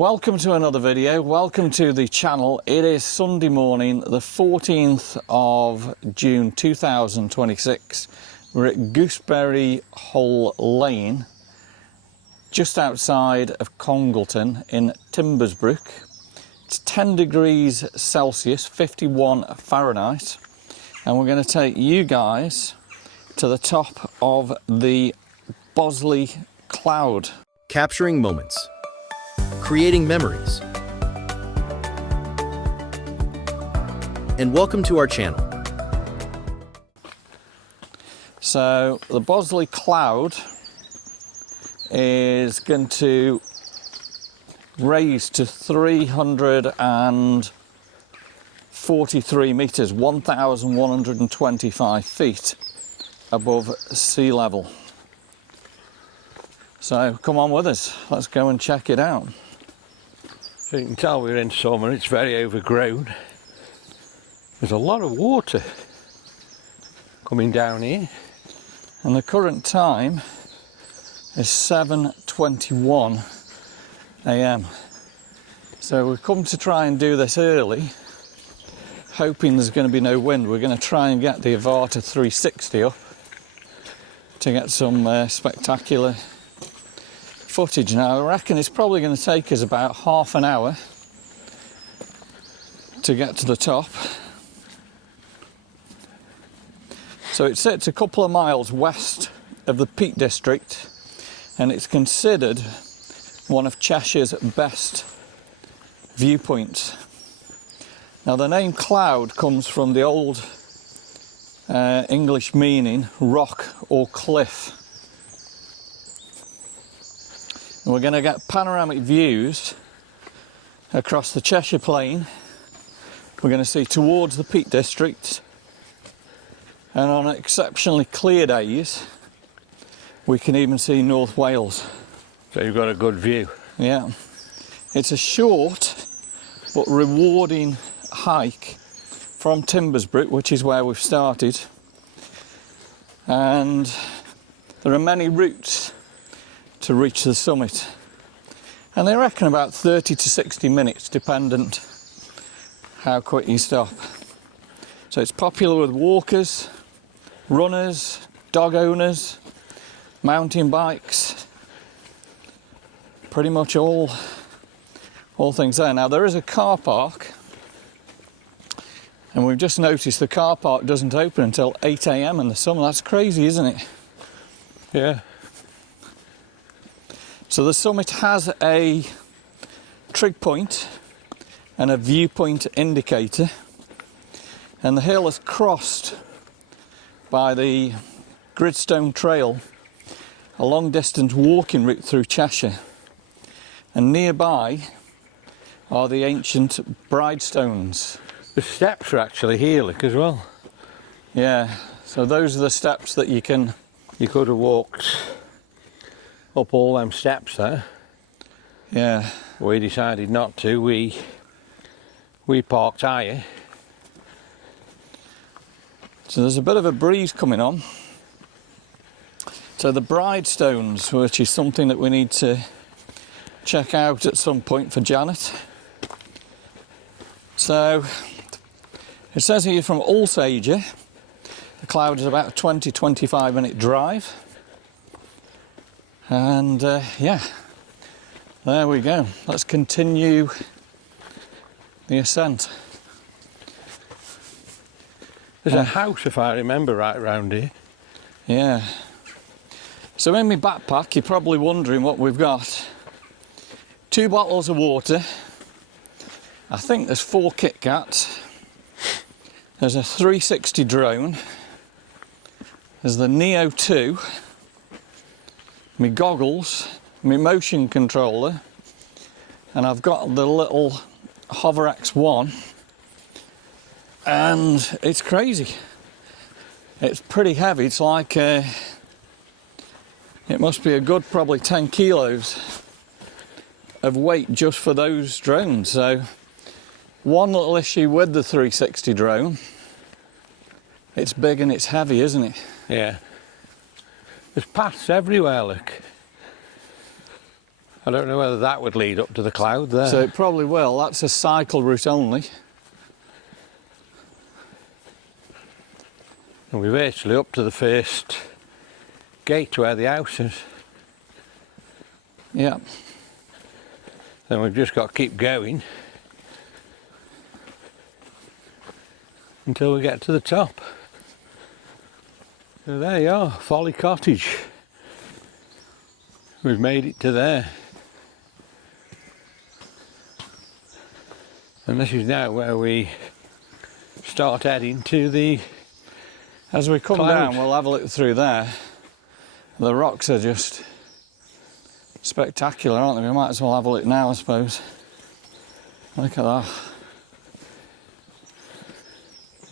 Welcome to another video, welcome to the channel. It is Sunday morning, the 14th of June 2026. We're at Gooseberry Hole Lane, just outside of Congleton in Timbersbrook. It's 10 degrees Celsius, 51 Fahrenheit, and we're going to take you guys to the top of the Bosley Cloud. Capturing moments, creating memories, and welcome to our channel. So the Bosley Cloud is going to raise to 343 metres, 1,125 feet above sea level. So come on with us, let's go and check it out. So you can tell we're in summer, it's very overgrown. There's a lot of water coming down here. And the current time is 7:21 AM. So we've come to try and do this early, hoping there's going to be no wind. We're going to try and get the Avata 360 up to get some spectacular footage. Now I reckon it's probably going to take us about half an hour to get to the top. So it sits a couple of miles west of the Peak District, and it's considered one of Cheshire's best viewpoints. Now the name cloud comes from the old English meaning rock or cliff. And we're going to get panoramic views across the Cheshire Plain. We're going to see towards the Peak District, and on exceptionally clear days we can even see North Wales. So you've got a good view. Yeah, it's a short but rewarding hike from Timbersbrook, which is where we've started, and there are many routes to reach the summit, and they reckon about 30 to 60 minutes dependent how quick you stop. So it's popular with walkers, runners, dog owners, mountain bikes, pretty much all things there. Now there is a car park, and we've just noticed the car park doesn't open until 8 AM in the summer. That's crazy, isn't it? Yeah. So the summit has a trig point and a viewpoint indicator, and the hill is crossed by the Gridstone Trail, a long distance walking route through Cheshire, and nearby are the ancient Bridestones. The steps are actually here, look, as well. Yeah, so those are the steps that you could have walked up all them steps there. Yeah. We decided not to. We parked higher. So there's a bit of a breeze coming on. So the Bridestones, which is something that we need to check out at some point for Janet. So it says here from Alsager, the cloud is about a 20-25 minute drive. And yeah, there we go. Let's continue the ascent. There's a house, if I remember right, around here. Yeah. So in my backpack, you're probably wondering what we've got. 2 bottles of water. I think there's 4 Kit Kats. There's a 360 drone. There's the Neo 2. My goggles, my motion controller, and I've got the little Hover X1, and it's crazy. It's pretty heavy. It's like it must be a good probably 10 kilos of weight just for those drones. So one little issue with the 360 drone, it's big and it's heavy, isn't it? Yeah. There's paths everywhere, look. I don't know whether that would lead up to the cloud there. So it probably will. That's a cycle route only. And we're virtually up to the first gate where the house is. Yeah. Then we've just got to keep going until we get to the top. So there you are, Folly Cottage. We've made it to there. And this is now where we start heading to the As we come cloud. down, we'll have a look through there. The rocks are just spectacular, aren't they? We might as well have a look now, I suppose. Look at that.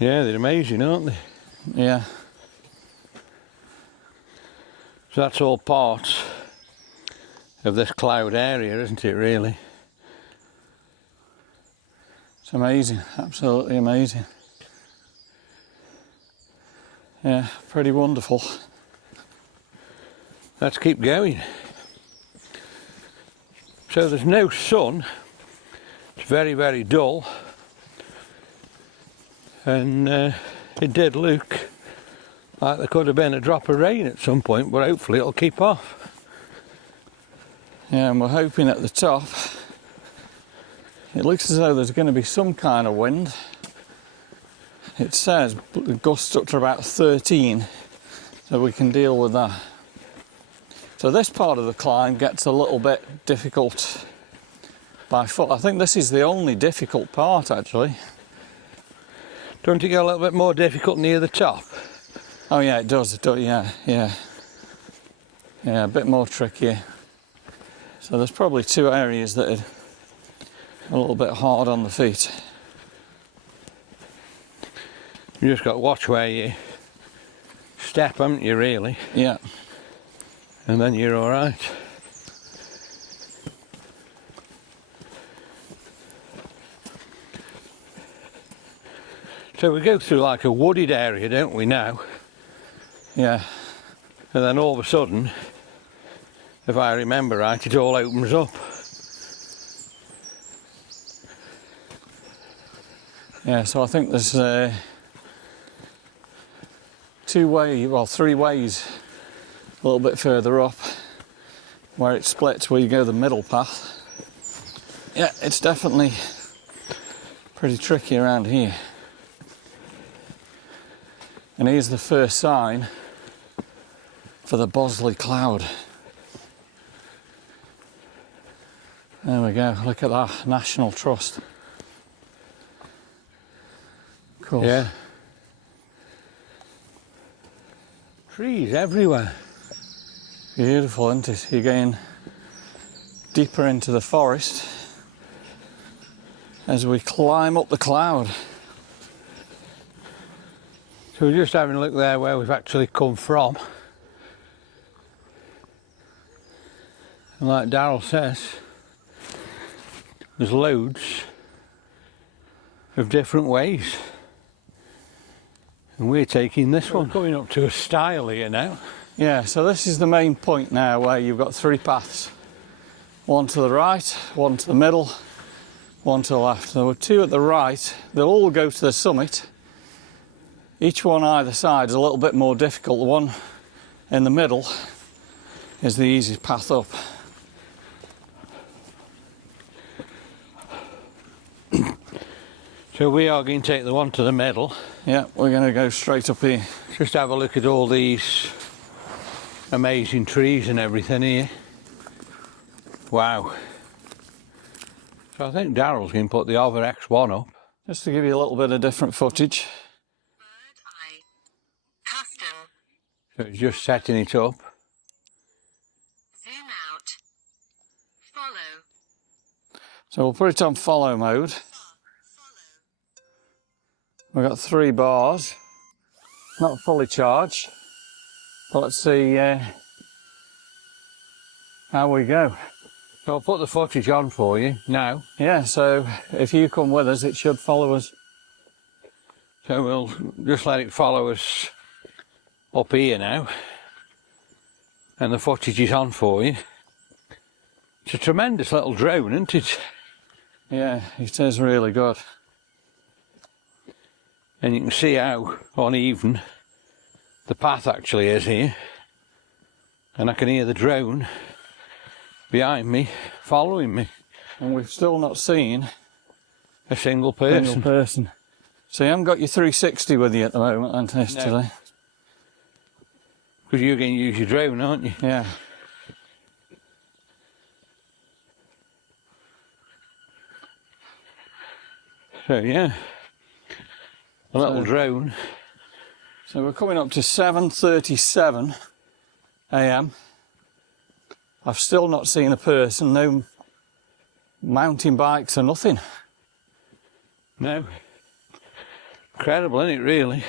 Yeah, they're amazing, aren't they? Yeah. So that's all part of this cloud area, isn't it, really? It's amazing, absolutely amazing. Yeah, pretty wonderful. Let's keep going. So there's no sun. It's very, very dull. And it did look like there could have been a drop of rain at some point, but hopefully it'll keep off. Yeah, and we're hoping at the top, it looks as though there's going to be some kind of wind. It says gusts up to about 13, so we can deal with that. So this part of the climb gets a little bit difficult by foot. I think this is the only difficult part, actually. Don't it get a little bit more difficult near the top? Oh yeah, it does, yeah. Yeah, a bit more trickier. So there's probably two areas that are a little bit hard on the feet. You just got to watch where you step, haven't you, really? Yeah. And then you're all right. So we go through like a wooded area, don't we, now? Yeah. And then all of a sudden, if I remember right, it all opens up. Yeah, so I think there's three ways a little bit further up where it splits, where you go the middle path. Yeah, it's definitely pretty tricky around here. And here's the first sign for the Bosley Cloud. There we go, look at that, National Trust. Cool. Yeah. Trees everywhere. Beautiful, isn't it? You're going deeper into the forest as we climb up the cloud. So we're just having a look there where we've actually come from. And like Darryl says, there's loads of different ways. And we're taking this one. We're coming up to a stile here now. Yeah, so this is the main point now where you've got three paths. One to the right, one to the middle, one to the left. There were two at the right. They'll all go to the summit. Each one either side is a little bit more difficult. The one in the middle is the easiest path up. So we are going to take the one to the middle. Yeah, we're going to go straight up here. Just have a look at all these amazing trees and everything here. Wow. So I think Darryl's going to put the Over X1 up. Just to give you a little bit of different footage. Bird eye. Custom. So it's just setting it up. Zoom out. Follow. So we'll put it on follow mode. We've got 3 bars, not fully charged, but let's see how we go. So I'll put the footage on for you now. Yeah, so if you come with us, it should follow us. So we'll just let it follow us up here now. And the footage is on for you. It's a tremendous little drone, isn't it? Yeah, it is really good. And you can see how uneven the path actually is here. And I can hear the drone behind me, following me. And we've still not seen A single a person. person. So you haven't got your 360 with you at the moment, then, No. today? Because you're going to use your drone, aren't you? Yeah. So yeah, a little drone. So we're coming up to 7:37 a.m. I've still not seen a person, no mountain bikes or nothing. No. Incredible, isn't it, really?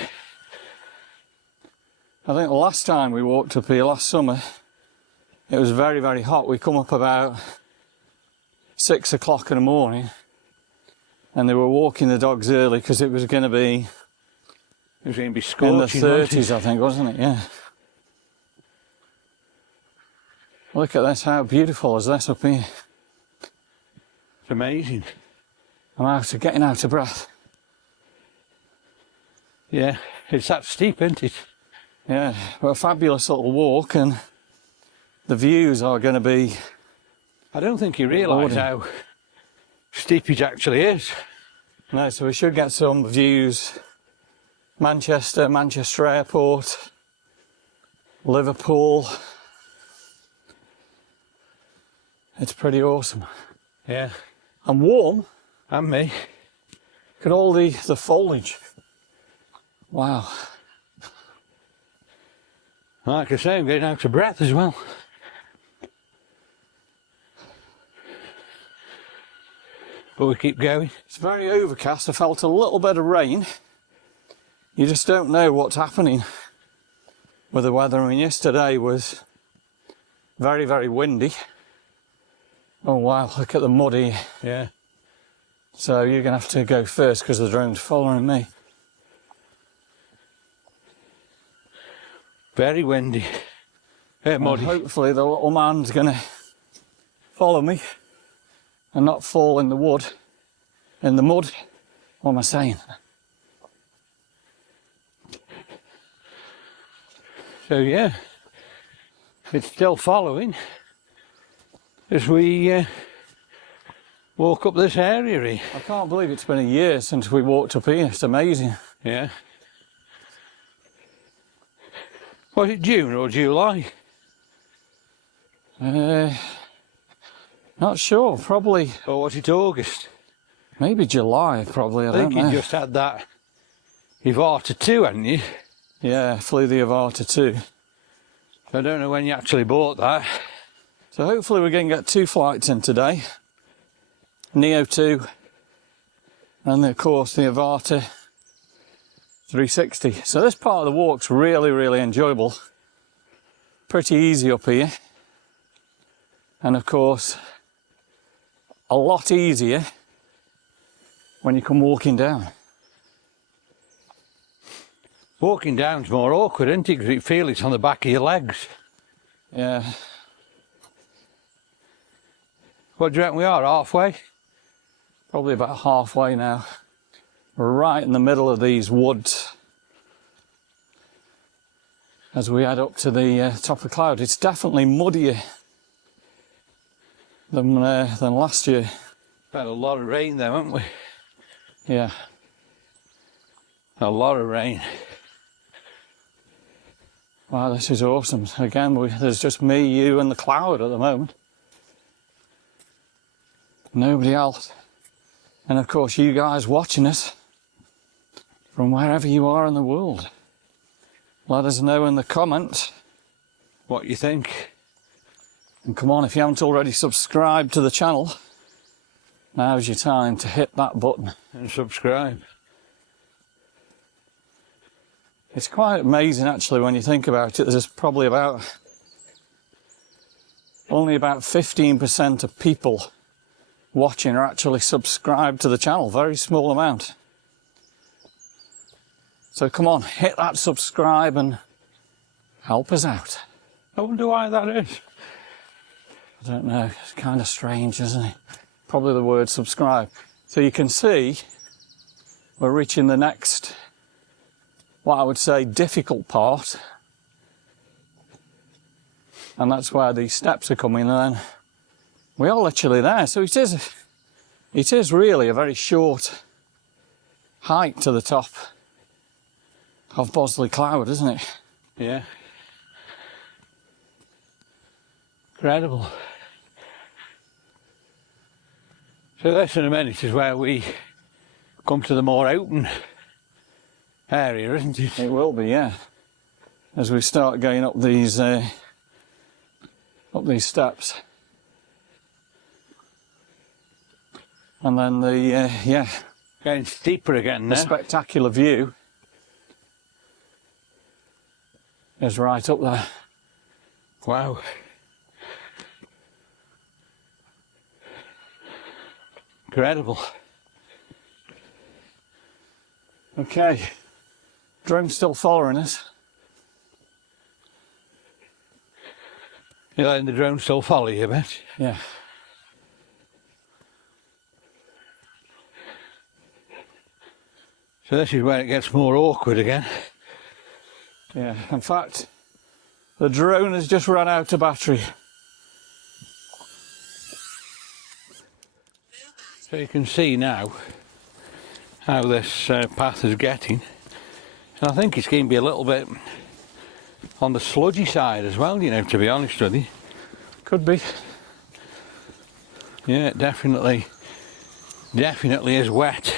I think the last time we walked up here last summer, it was very, very hot. We come up about 6 o'clock in the morning and they were walking the dogs early because it was going to be It was going to be in the scorching, wasn't 30s, it? I think, wasn't it? Yeah. Look at this, how beautiful is this up here? It's amazing. I'm getting out of breath. Yeah, it's that steep, isn't it? Yeah, but a fabulous little walk, and the views are going to be... I don't think you realise how steep it actually is. No, so we should get some views. Manchester, Manchester Airport, Liverpool. It's pretty awesome. Yeah. And warm. And me. Look at all the foliage. Wow. Like I say, I'm getting out of breath as well. But we keep going. It's very overcast. I felt a little bit of rain. You just don't know what's happening with the weather. I mean, yesterday was very, very windy. Oh wow, look at the mud here. Yeah. So you're going to have to go first because the drone's following me. Very windy. Muddy. And hopefully the little man's going to follow me and not fall in the wood, in the mud. What am I saying? So yeah, it's still following as we walk up this area here. I can't believe it's been a year since we walked up here. It's amazing. Yeah. Was it June or July? Not sure. Probably, Or was it August? maybe July. Probably. I I think don't know. you just had that Avata 2, hadn't you? Yeah, flew the Avata too. I don't know when you actually bought that. So hopefully we're going to get 2 flights in today. Neo 2 and of course the Avata 360. So this part of the walk's really, really enjoyable. Pretty easy up here. And of course, a lot easier when you come walking down. Walking down's more awkward, isn't it? Because you feel it's on the back of your legs. Yeah, What do you reckon we are, halfway? probably about halfway now. We're right in the middle of these woods as we head up to the top of Cloud. It's definitely muddier than last year. Had a lot of rain there, haven't we? Yeah. A lot of rain. Wow, this is awesome. Again, there's just me, you and the cloud at the moment. Nobody else. And of course you guys watching us from wherever you are in the world. Let us know in the comments. What you think? And come on, if you haven't already subscribed to the channel, now's your time to hit that button. And subscribe. It's quite amazing actually when you think about it. There's probably only about 15% of people watching are actually subscribed to the channel. Very small amount. So come on, hit that subscribe and help us out. I wonder why that is. I don't know, it's kind of strange, isn't it? Probably the word subscribe. So you can see we're reaching the next, what I would say, difficult part. And that's where these steps are coming, and then we are literally there. So it is really a very short hike to the top of Bosley Cloud, isn't it? Yeah. Incredible. So this in a minute is where we come to the more open area, isn't it? It will be, yeah. As we start going up these steps. And then the Getting steeper again the now. spectacular view is right up there. Wow. Incredible. Okay, drone's still following us. You're letting the drone still follow you a bit? Yeah. So this is where it gets more awkward again. Yeah, in fact, the drone has just run out of battery. So you can see now how this path is getting. And I think it's going to be a little bit on the sludgy side as well, you know, to be honest with you. Could be. Yeah, it definitely is wet.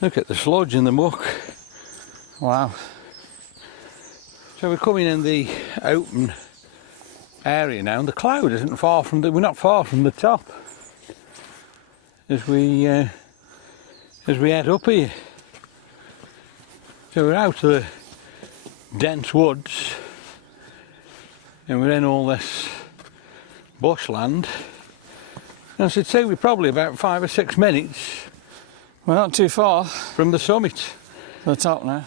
Look at the sludge and the muck. Wow. So we're coming in the open area now, and the cloud isn't far from we're not far from the top as we head up here. So we're out of the dense woods and we're in all this bushland. And I should say we're probably about 5 or 6 minutes We're not too far from the summit. to the top now.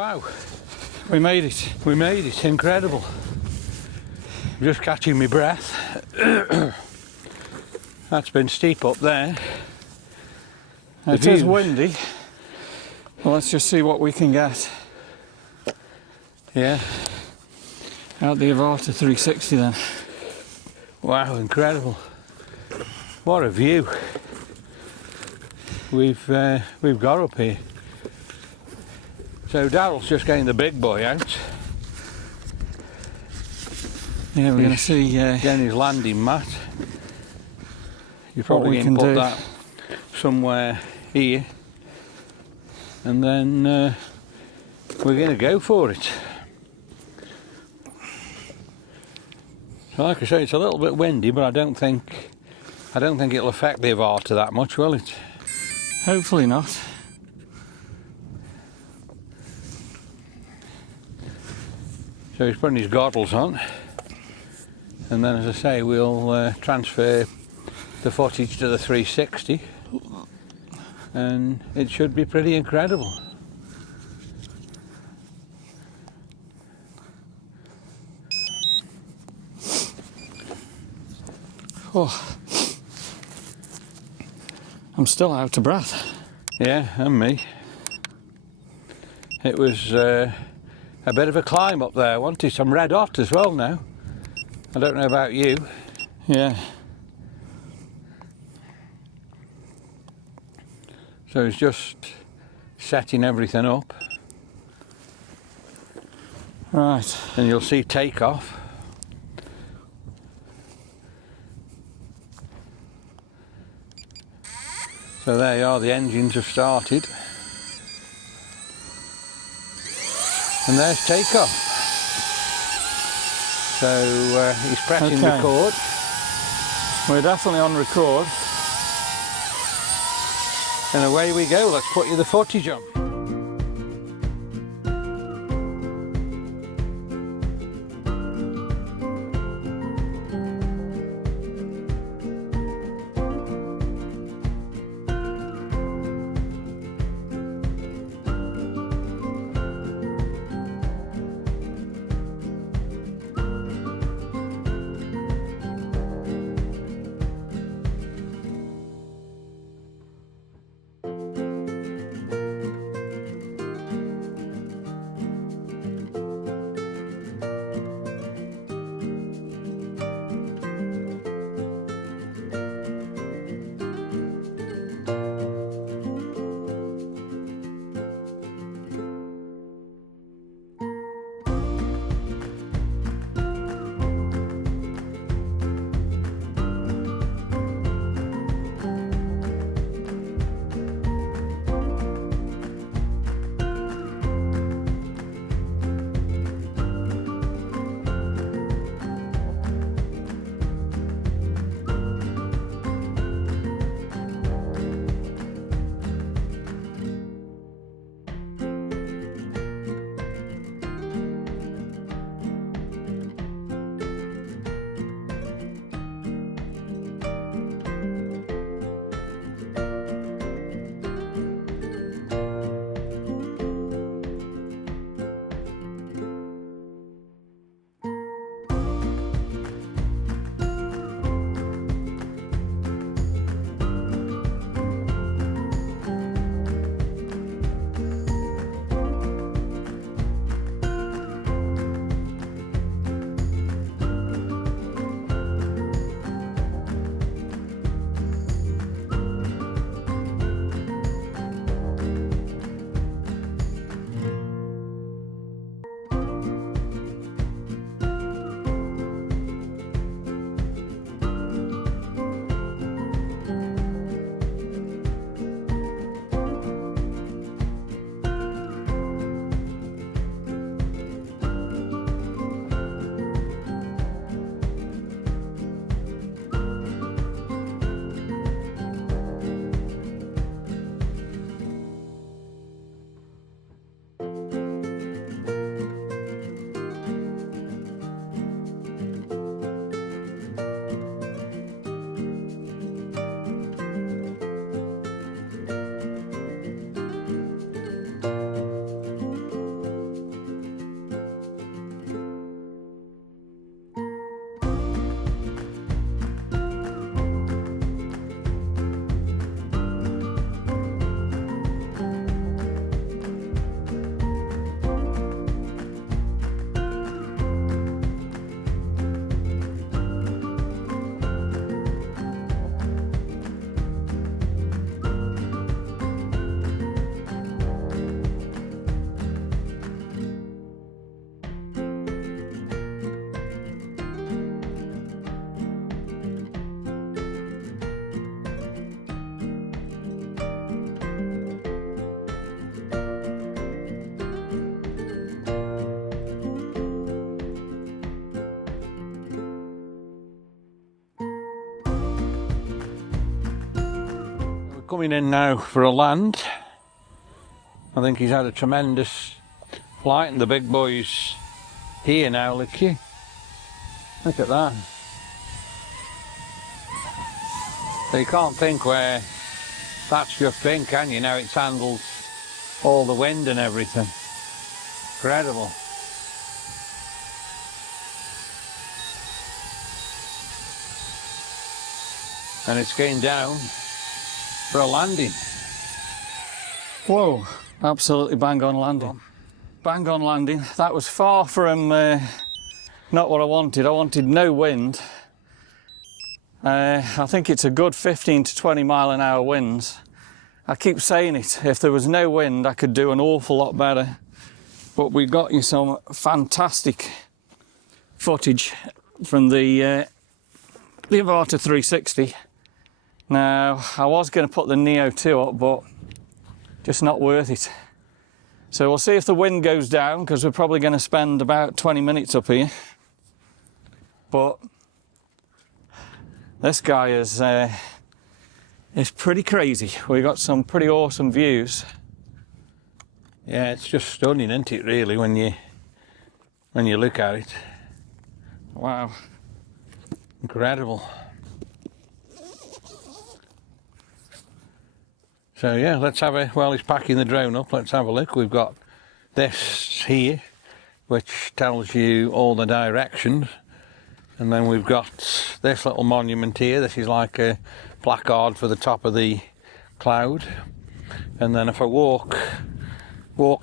wow, We made it. we made it, incredible. Just catching my breath. That's been steep up there. It is windy. Well, let's just see what we can get Yeah, out the Avata 360 then. wow, incredible. What a view we've got up here. So Daryl's just getting the big boy out. Yeah, we're going to see Getting his landing mat. You're what probably we going can to put do. that somewhere here. And then we're going to go for it. So like I say, it's a little bit windy, but I don't think it'll affect the Avata that much, will it? Hopefully not. So he's putting his goggles on, and then, as I say, we'll transfer the footage to the 360, and it should be pretty incredible. Oh. I'm still out of breath. Yeah, and me. It was a bit of a climb up there, wasn't it? I'm red hot as well now. I don't know about you. Yeah. So it's just setting everything up, Right. and you'll see takeoff. So there you are, the engines have started. And there's takeoff. So he's pressing Okay. record. We're definitely on record. And away we go, let's put you the footage on. coming in now for a land. I think he's had a tremendous flight, and the big boy's here now, look at that. So you can't think where that's just been, can you? Now it's handled all the wind and everything. Incredible. And it's going down for a landing. Whoa, absolutely bang on landing. Bang on landing. That was far from not what I wanted. I wanted no wind. I think it's a good 15 to 20 mile an hour winds. I keep saying it, if there was no wind I could do an awful lot better. But we got you some fantastic footage from the Avata 360. Now, I was going to put the Neo 2 up, but just not worth it. So we'll see if the wind goes down, because we're probably going to spend about 20 minutes up here. But this guy is pretty crazy. We got some pretty awesome views. Yeah, it's just stunning, isn't it, really, when you look at it. Wow. Incredible. So yeah, let's have a, while he's packing the drone up, let's have a look. We've got this here, which tells you all the directions. And then we've got this little monument here. This is like a placard for the top of the cloud. And then if I walk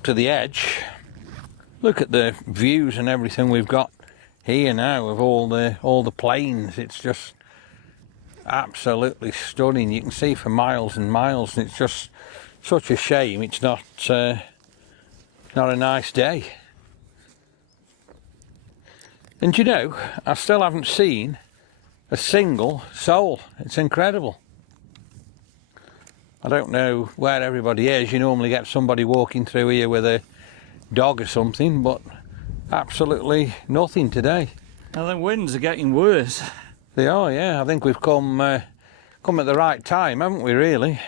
to the edge, look at the views and everything we've got here now of all the plains. It's just absolutely stunning. You can see for miles and miles, and it's just such a shame it's not a nice day. And you know, I still haven't seen a single soul. It's incredible. I don't know where everybody is. You normally get somebody walking through here with a dog or something, but absolutely nothing today. Now the winds are getting worse. They are, yeah. I think we've come at the right time, haven't we, really?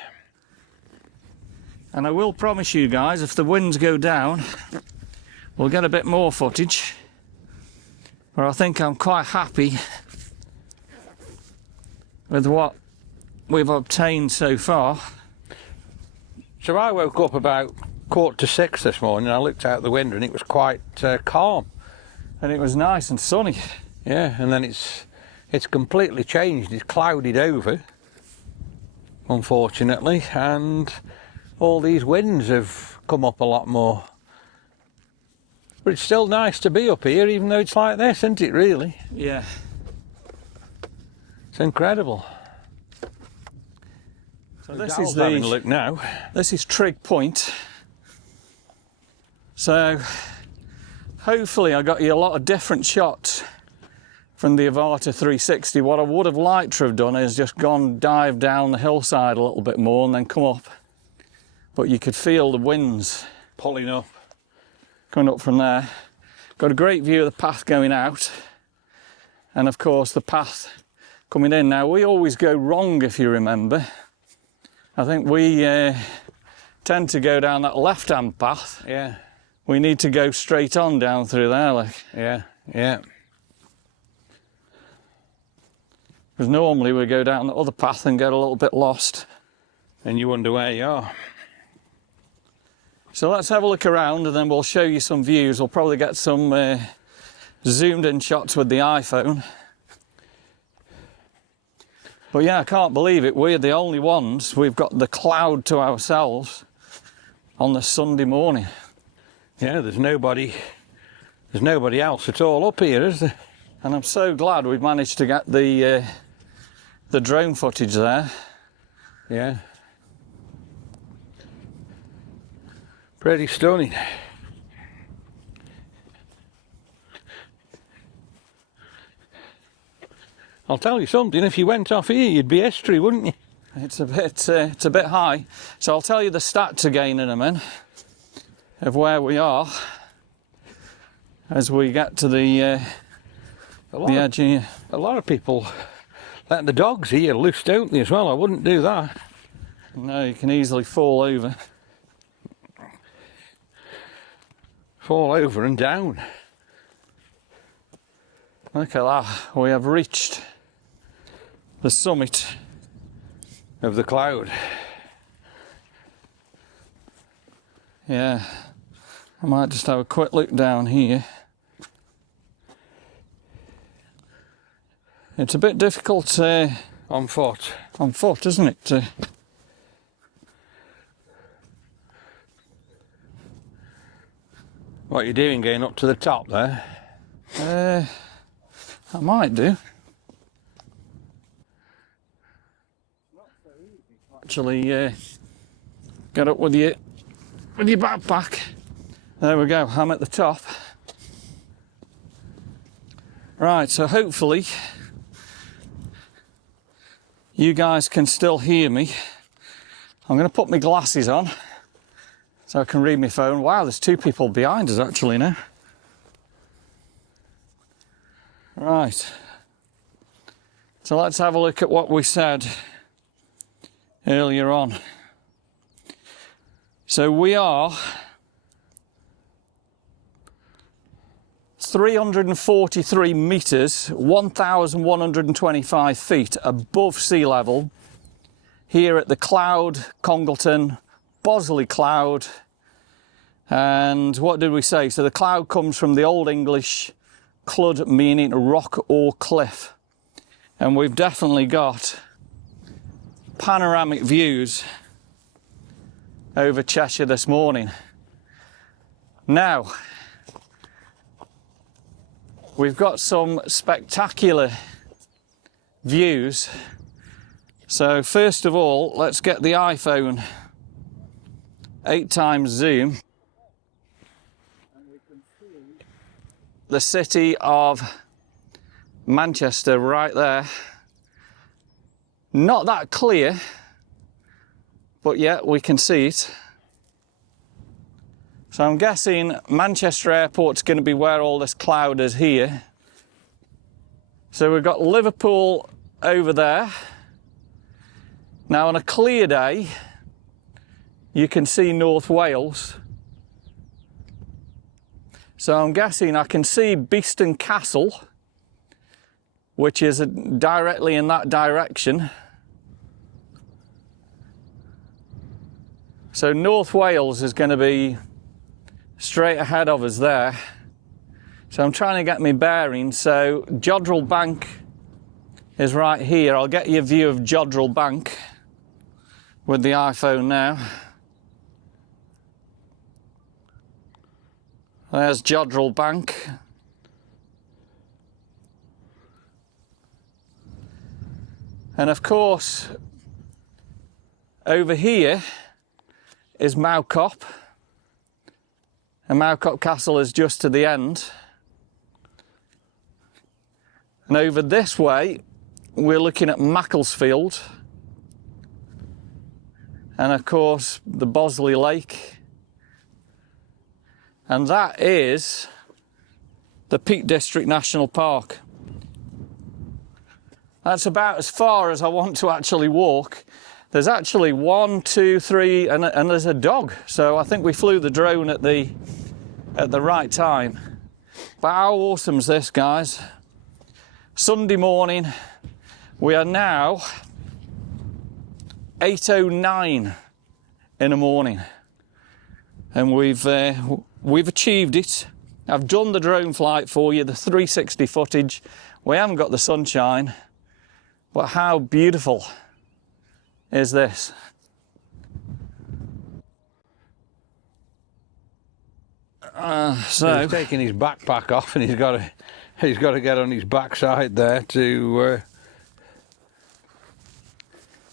And I will promise you guys, if the winds go down, we'll get a bit more footage. But I think I'm quite happy with what we've obtained so far. So I woke up about 5:45 this morning. I looked out the window and it was quite calm. And it was nice and sunny. Yeah, and then it's completely changed. It's clouded over, unfortunately, and all these winds have come up a lot more. But it's still nice to be up here, even though it's like this, isn't it, really? Yeah. It's incredible. So this Dal's is having a look now. This is Trig Point. So hopefully I got you a lot of different shots from the Avata 360. What I would have liked to have done is just dive down the hillside a little bit more and then come up. But you could feel the winds Pulling up. coming up from there. Got a great view of the path going out, and of course the path coming in. Now we always go wrong, if you remember. I think we tend to go down that left-hand path. Yeah. We need to go straight on down through there, like. Yeah, yeah. Because normally we go down the other path and get a little bit lost. And you wonder where you are. So let's have a look around and then we'll show you some views. We'll probably get some zoomed in shots with the iPhone. But yeah, I can't believe it. We're the only ones. We've got the cloud to ourselves on the Sunday morning. Yeah, there's nobody else at all up here, is there? And I'm so glad we've managed to get the drone footage there. Yeah. Pretty stunning. I'll tell you something, if you went off here, you'd be history, wouldn't you? It's a bit high. So I'll tell you the stats again in a minute of where we are as we get to the edge here. A lot of people let the dogs here loose, don't they, as well? I wouldn't do that. No, you can easily fall over. Fall over and down. Look at that. We have reached the summit Of the cloud. Yeah, I might just have a quick look down here. It's a bit difficult On foot. on foot, isn't it? What are you doing going up to the top there? I might do. Actually, get up with your backpack. There we go. I'm at the top. Right. So hopefully you guys can still hear me. I'm going to put my glasses on so I can read my phone. Wow, there's two people behind us actually now. Right. So let's have a look at what we said earlier on. So we are 343 metres, 1,125 feet above sea level here at the Cloud, Congleton, Bosley Cloud. And what did we say? So the cloud comes from the Old English clud, meaning rock or cliff. And we've definitely got panoramic views over Cheshire this morning. Now, we've got some spectacular views. So first of all, let's get the iPhone 8x zoom. The city of Manchester right there. Not that clear, but yeah, we can see it. So I'm guessing Manchester Airport's going to be where all this cloud is here. So we've got Liverpool over there. Now on a clear day, you can see North Wales. So I'm guessing I can see Beeston Castle, which is directly in that direction. So North Wales is going to be straight ahead of us there. So I'm trying to get my bearings. So Jodrell Bank is right here. I'll get you a view of Jodrell Bank with the iPhone now. There's Jodrell Bank. And of course, over here is Mowcop. And Mowcop Castle is just to the end. And over this way, we're looking at Macclesfield. And of course, the Bosley Lake. And that is the Peak District National Park. That's about as far as I want to actually walk. There's actually 1, 2, 3, and there's a dog. So I think we flew the drone at the right time. But how awesome is this, guys? Sunday morning. We are now 8:09 in the morning. And we've achieved it. I've done the drone flight for you, the 360 footage. We haven't got the sunshine, but how beautiful is this? So he's taking his backpack off, and he's got to get on his backside there to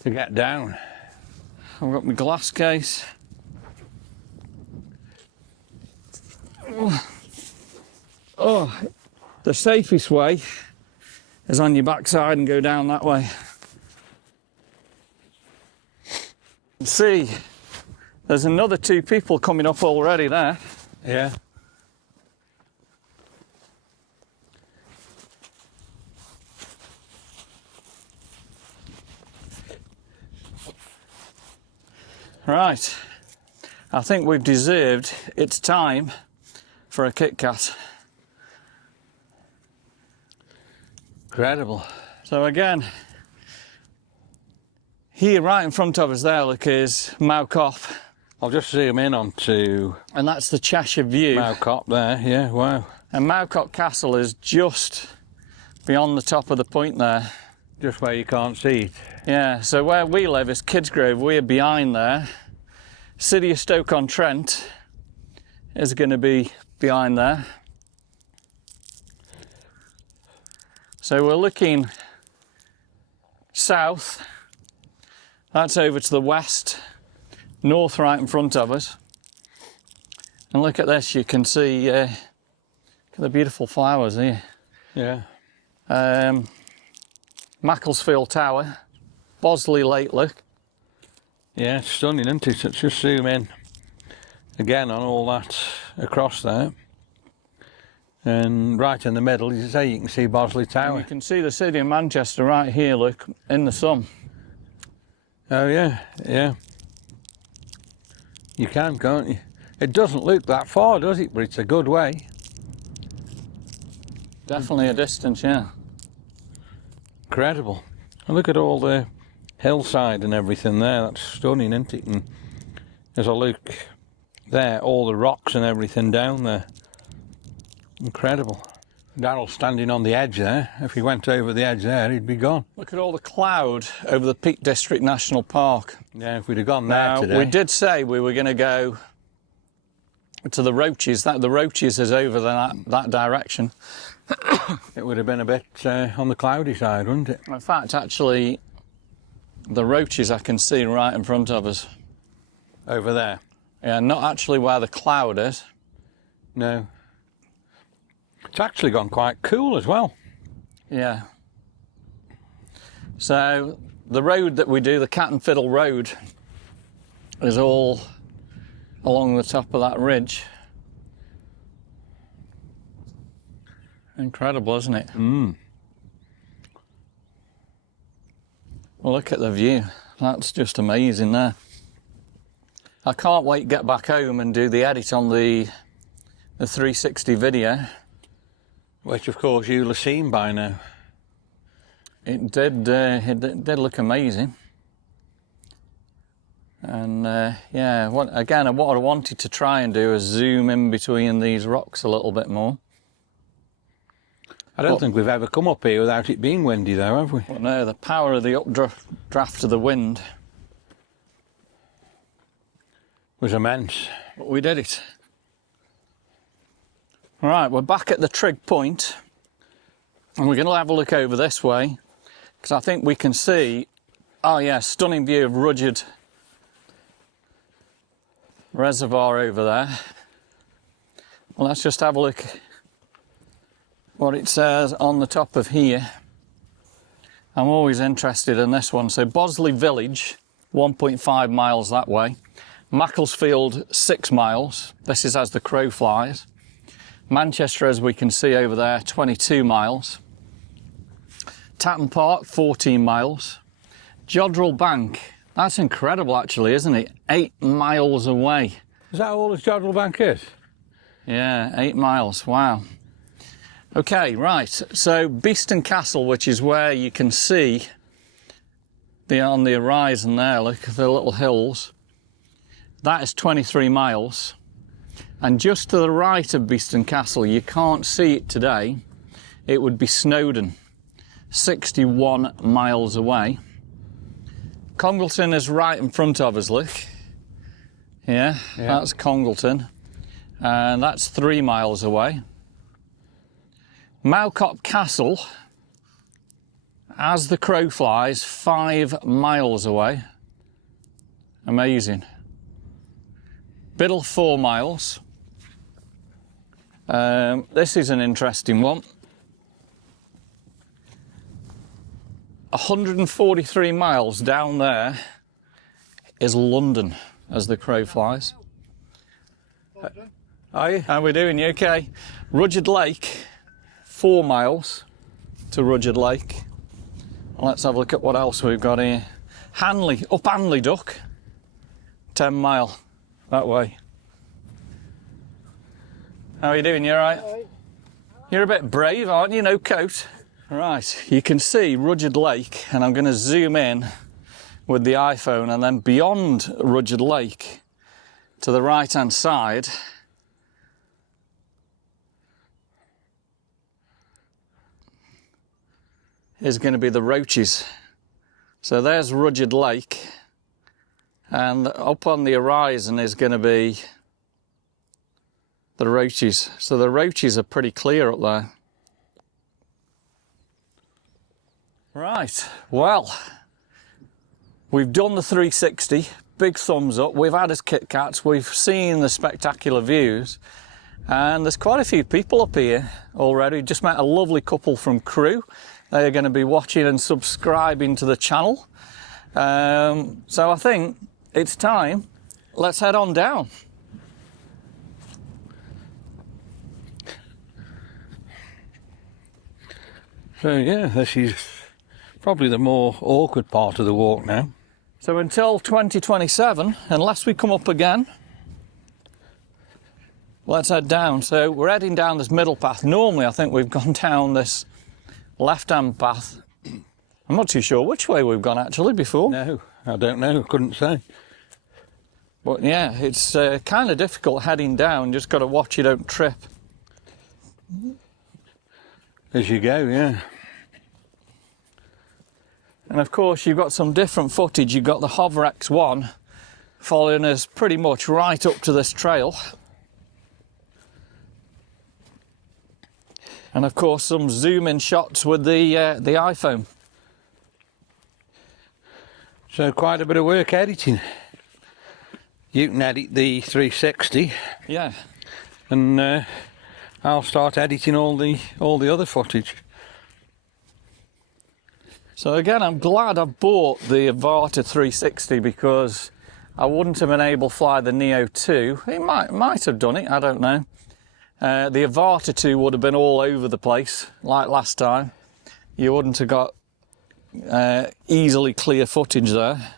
get down. I've got my glass case. Oh, the safest way is on your backside and go down that way. See, there's another 2 people coming up already there. Yeah. Right, I think we've deserved its time for a Kit Kat. Incredible. So again, here right in front of us there, look, is Mow Cop. I'll just zoom in onto And that's the Cheshire view. Mow Cop there, yeah, wow. And Mow Cop Castle is just beyond the top of the point there. Just where you can't see it. Yeah, so where we live is Kidsgrove, we're behind there. City of Stoke-on-Trent is going to be behind there. So we're looking south, that's over to the west, north right in front of us. And look at this, you can see look at the beautiful flowers here. Yeah. Macclesfield Tower, Bosley Lake, look. Yeah, it's stunning, isn't it? Let's just zoom in again on all that across there. And right in the middle, as you say, you can see Bosley Tower. You can see the city of Manchester right here, look, in the sun. Oh yeah, yeah. You can, can't you? It doesn't look that far, does it? But it's a good way. Definitely a distance, yeah. Incredible. And look at all the hillside and everything there. That's stunning, isn't it? And as I look there, all the rocks and everything down there. Incredible. Daryl's standing on the edge there. If he went over the edge there, he'd be gone. Look at all the cloud over the Peak District National Park. Yeah, if we'd have gone Now, there today. we did say we were going to go to the Roaches. The Roaches is over that direction. It would have been a bit on the cloudy side, wouldn't it? In fact, actually, the Roaches I can see right in front of us. Over there? Yeah, not actually where the cloud is. No. It's actually gone quite cool as well. Yeah. So the road that we do, the Cat and Fiddle Road, is all along the top of that ridge. Incredible, isn't it? Mm. Well, look at the view. That's just amazing there. I can't wait to get back home and do the edit on the 360 video. Which, of course, you'll have seen by now. It did look amazing. And yeah, what I wanted to try and do is zoom in between these rocks a little bit more. I don't think we've ever come up here without it being windy, though, have we? But no, the power of the updraft of the wind Was immense. but we did it. All right, we're back at the Trig Point, and we're going to have a look over this way, because I think we can see, oh yeah, stunning view of Rudyard Reservoir over there. Well, let's just have a look what it says on the top of here. I'm always interested in this one. So Bosley Village, 1.5 miles that way. Macclesfield, 6 miles. This is as the crow flies. Manchester, as we can see over there, 22 miles. Tatton Park, 14 miles. Jodrell Bank, that's incredible actually, isn't it? 8 miles away. Is that all as Jodrell Bank is? Yeah, 8 miles, wow. Okay, right, so Beeston Castle, which is where you can see on the horizon there, look at the little hills. That is 23 miles. And just to the right of Beeston Castle, you can't see it today, it would be Snowdon, 61 miles away. Congleton is right in front of us, look. Yeah, that's Congleton. And that's 3 miles away. Mow Cop Castle, as the crow flies, 5 miles away. Amazing. Biddle, 4 miles. This is an interesting one. 143 miles down there is London, as the crow flies. Are you? How are we doing? You okay? Rudyard Lake, 4 miles to Rudyard Lake. Let's have a look at what else we've got here. Hanley, up Hanley Duck, 10 mile that way. How are you doing? You all right? You're a bit brave, aren't you? No coat. Right, you can see Rugged Lake, and I'm going to zoom in with the iPhone, and then beyond Rugged Lake to the right hand side is going to be the Roaches. So there's Rugged Lake, and up on the horizon is going to be the Roaches. So the Roaches are pretty clear up there. Right, well, we've done the 360, big thumbs up, we've had us Kit Kats, we've seen the spectacular views, and there's quite a few people up here already. Just met a lovely couple from Crewe. They are going to be watching and subscribing to the channel. So I think it's time, let's head on down. So yeah, this is probably the more awkward part of the walk now. So until 2027, unless we come up again, let's head down. So we're heading down this middle path. Normally I think we've gone down this left-hand path. I'm not too sure which way we've gone actually before. No, I don't know, couldn't say. But yeah, it's kind of difficult heading down, just got to watch you don't trip. As you go, yeah. And of course you've got some different footage. You've got the Hover X1 following us pretty much right up to this trail. And of course some zoom-in shots with the iPhone. So quite a bit of work editing. You can edit the 360. Yeah. And I'll start editing all the other footage. So again, I'm glad I bought the Avata 360 because I wouldn't have been able to fly the Neo 2. It might have done it, I don't know. The Avata 2 would have been all over the place, like last time. You wouldn't have got easily clear footage there.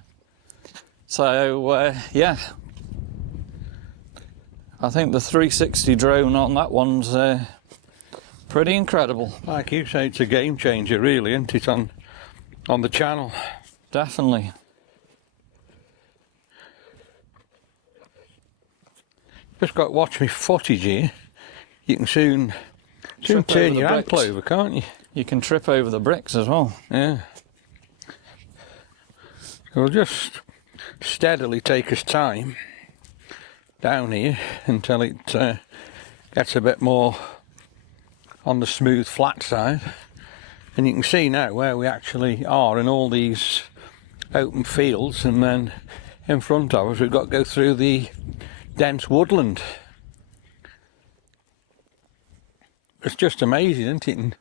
So, yeah. I think the 360 drone on that one's pretty incredible. Like you say, it's a game changer really, isn't it, on the channel? Definitely. Just got to watch me footage here. You can soon turn your ankle over, can't you? You can trip over the bricks as well. Yeah. So we'll just steadily take us time down here until it gets a bit more on the smooth flat side. And you can see now where we actually are in all these open fields, and then in front of us we've got to go through the dense woodland. It's just amazing, isn't it? And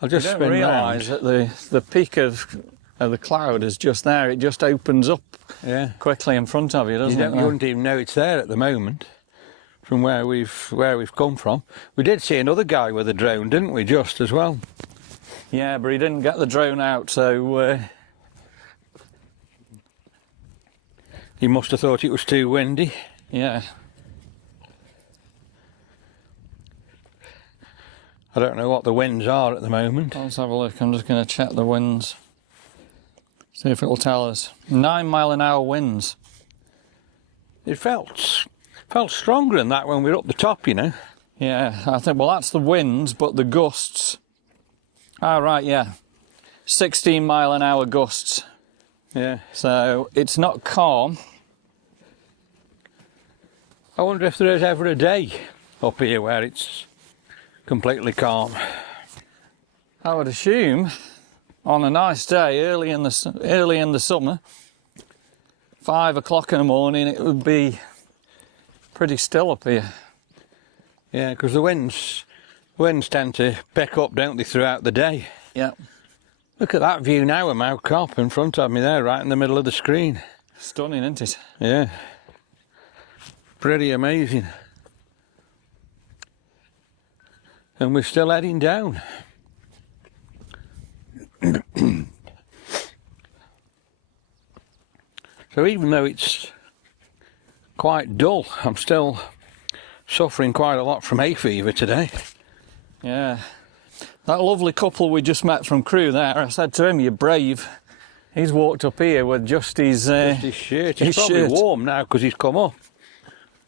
I'll just spin round. You don't realise that the peak of the cloud is just there. It just opens up quickly in front of you, doesn't it? You wouldn't even know it's there at the moment from where we've come from. We did see another guy with a drone, didn't we, just as well? Yeah, but he didn't get the drone out, so he must have thought it was too windy. Yeah. I don't know what the winds are at the moment. Let's have a look. I'm just going to check the winds. See if it'll tell us. 9 mile an hour winds. It felt stronger than that when we were up the top, you know. Yeah, I think, well, that's the winds, but the gusts. Ah, right, yeah. 16 mile an hour gusts. Yeah. So it's not calm. I wonder if there is ever a day up here where it's completely calm. I would assume on a nice day early in the summer, 5 o'clock in the morning, it would be pretty still up here. Yeah, because the winds tend to pick up, don't they, throughout the day. Yeah. Look at that view now of Mount Cop in front of me there, right in the middle of the screen. Stunning, isn't it? Yeah. Pretty amazing. And we're still heading down. So even though it's quite dull. I'm still suffering quite a lot from hay fever today. Yeah. That lovely couple we just met from Crewe there, I said to him, "You're brave." He's walked up here with just his shirt. It's probably warm now because he's come up.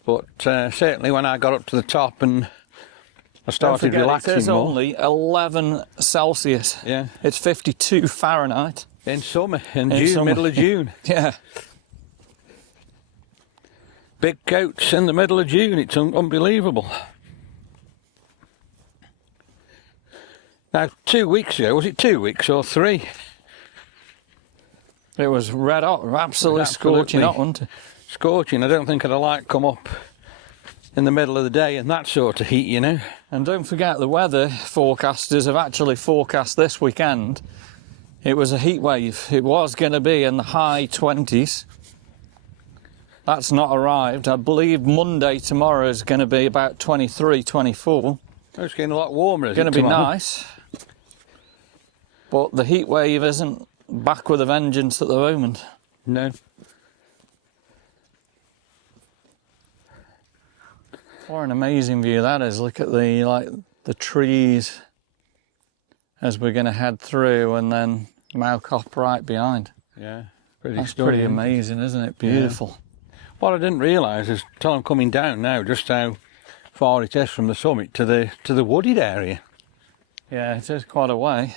But certainly when I got up to the top and I started relaxing more. It's only 11 Celsius. Yeah. It's 52 Fahrenheit. In summer, in June, middle of June. Yeah. Big coats in the middle of June. It's unbelievable. Now, 2 weeks ago, was it 2 weeks or 3? It was red hot, absolutely scorching hot, wasn't it? Scorching. I don't think I'd like come up in the middle of the day in that sort of heat, you know. And don't forget, the weather forecasters have actually forecast this weekend. It was a heat wave. It was going to be in the high 20s. That's not arrived. I believe Monday tomorrow is going to be about 23, 24. It's getting a lot warmer, It's going to be nice. But the heat wave isn't back with a vengeance at the moment. No. What an amazing view that is. Look at the trees as we're going to head through, and then Mowcop right behind. Yeah, that's pretty amazing, isn't it? Beautiful. Yeah. What I didn't realise is, till I'm coming down now, just how far it is from the summit to the wooded area. Yeah, it is quite a way.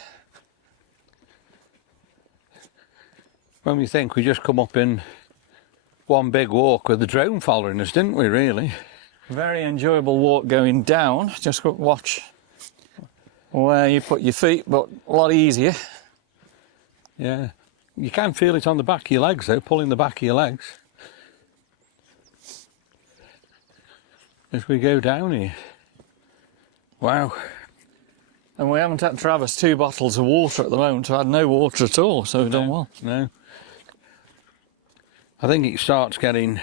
When we think we just come up in one big walk with the drone following us, didn't we, really? Very enjoyable walk going down. Just watch where you put your feet, but a lot easier. Yeah. You can feel it on the back of your legs, though, pulling the back of your legs. As we go down here. Wow. And we haven't had to traverse 2 bottles of water at the moment. We've had no water at all, so we've done well. No. I think it starts getting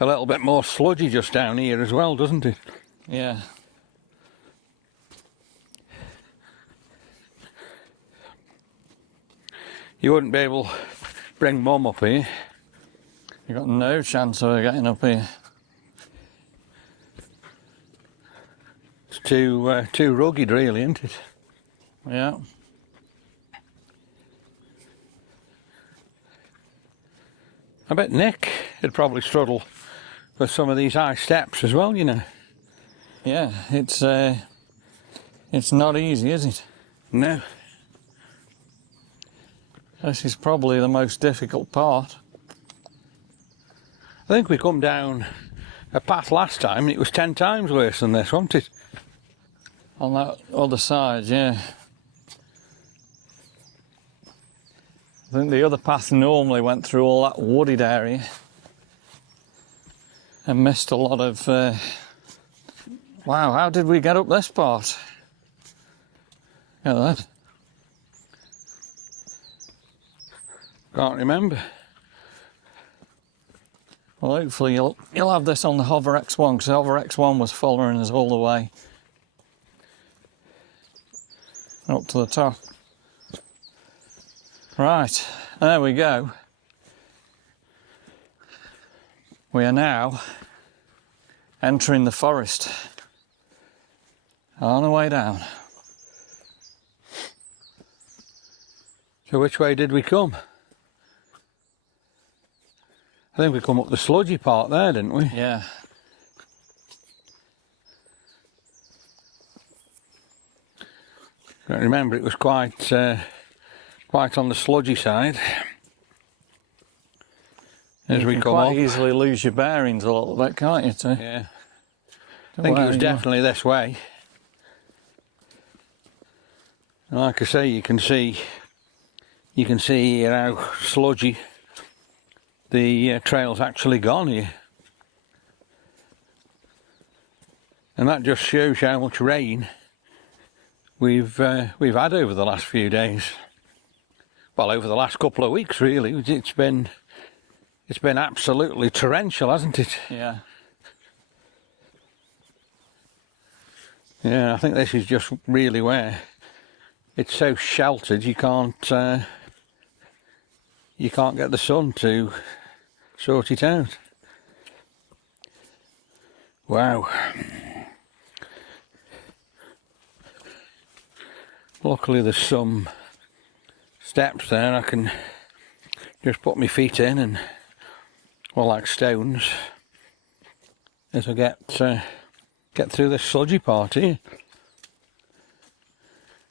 a little bit more sludgy just down here as well, doesn't it? Yeah. You wouldn't be able to bring Mum up here. You've got no chance of her getting up here. It's too rugged, really, isn't it? Yeah. I bet Nick would probably struggle with some of these high steps as well, you know. Yeah, it's not easy, is it? No. This is probably the most difficult part. I think we come down a path last time and it was 10 times worse than this, wasn't it? On that other side, yeah. I think the other path normally went through all that wooded area and missed a lot of... Wow, how did we get up this part? Look at that. Can't remember. Well, hopefully you'll have this on the Hover X1, because the Hover X1 was following us all the way up to the top. Right, there we go. We are now entering the forest on the way down. So which way did we come? I think we come up the sludgy part there, didn't we? Yeah. I remember it was quite on the sludgy side. As we come up. You can quite easily lose your bearings a little bit, can't you, too? Yeah. I think it was definitely this way. And like I say, you can see here how sludgy the trail's actually gone here. And that just shows how much rain we've had over the last few days. Well, over the last couple of weeks, really. It's been absolutely torrential, hasn't it? Yeah. Yeah, I think this is just really where it's so sheltered you can't get the sun to sort it out. Wow. Luckily there's some steps there I can just put my feet in and, well, like stones, as I get through this sludgy part here.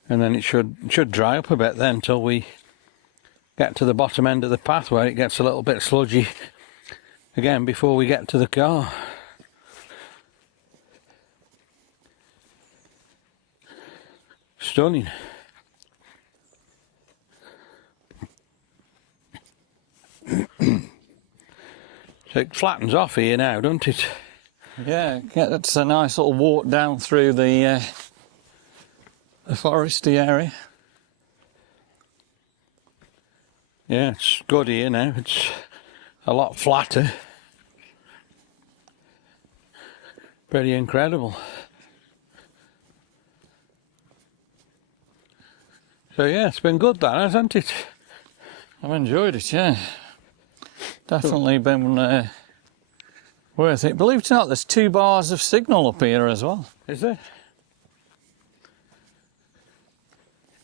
And then it should dry up a bit then till we get to the bottom end of the path where it gets a little bit sludgy again before we get to the car. Stunning. So it flattens off here now, doesn't it? Yeah, it's a nice little walk down through the foresty area. Yeah, it's good here now. It's a lot flatter. Pretty incredible. So yeah, it's been good, that, hasn't it? I've enjoyed it, yeah. Definitely been worth it. Believe it or not, there's 2 bars of signal up here as well. Is there?